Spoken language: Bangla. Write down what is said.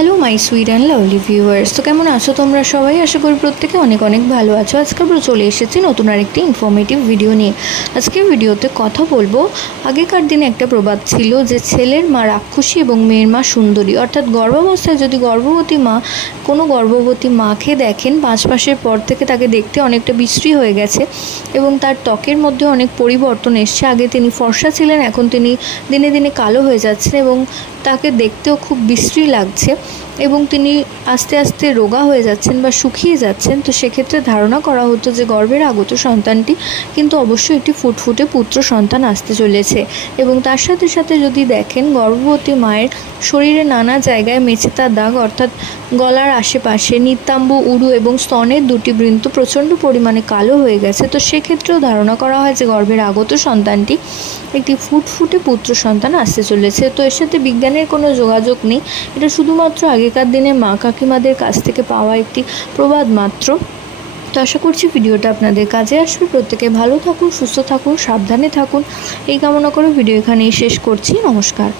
Hello my sweet and lovely viewers, তো কেমন আছো তোমরা সবাই? আশা করি প্রত্যেকে অনেক অনেক ভালো আছো। আজকে আমরা চলে এসেছি নতুন আরেকটি ইনফরমেটিভ ভিডিও নিয়ে। আজকের ভিডিওতে কথা বলবো, আগেকার দিনে একটা প্রবাদ ছিল যে ছেলের মা রাক্ষসী এবং মেয়ের মা সুন্দরী। অর্থাৎ গর্ভাবস্থায় যদি কোনো গর্ভবতী মাকে দেখেন, 5 মাসের পর থেকে তাকে দেখতে অনেকটা বিশ্রী হয়ে গেছে এবং তার ত্বকের মধ্যে অনেক পরিবর্তন এসছে। আগে তিনি ফর্সা ছিলেন, এখন তিনি দিনে দিনে কালো হয়ে যাচ্ছেন এবং তাকে দেখতেও খুব বিশ্রী লাগছে এবং তিনি আস্তে আস্তে রোগা হয়ে যাচ্ছেন বা শুকিয়ে যাচ্ছেন। তো সেক্ষেত্রে ধারণা করা হতো যে গর্ভের আগত সন্তানটি কিন্তু অবশ্যই একটি ফুটফুটে পুত্র সন্তান আসতে চলেছে। এবং তার সাথে সাথে যদি দেখেন, গর্ভবতী মায়ের শরীরে নানা জায়গায় মেচেতার দাগ, অর্থাৎ গলার আশেপাশে নিতম্ব, উরু এবং স্তনের দুটি বৃন্ত প্রচণ্ড পরিমাণে কালো হয়ে গেছে। তো সেক্ষেত্রেও ধারণা করা হয় যে গর্ভের আগত সন্তানটি একটি ফুটফুটে পুত্র সন্তান আসতে চলেছে। তো এর সাথে বিজ্ঞানের কোনো যোগাযোগ নেই, এটা শুধুমাত্র আগেকার দিনে মা কাকিমাদের কাছ থেকে পাওয়া একটি প্রবাদ মাত্র। তো আশা করছি ভিডিওটা আপনাদের কাজে আসবে। প্রত্যেকে ভালো থাকুন, সুস্থ থাকুন, সাবধানে থাকুন, এই কামনা করে ভিডিও এখানেই শেষ করছি। নমস্কার।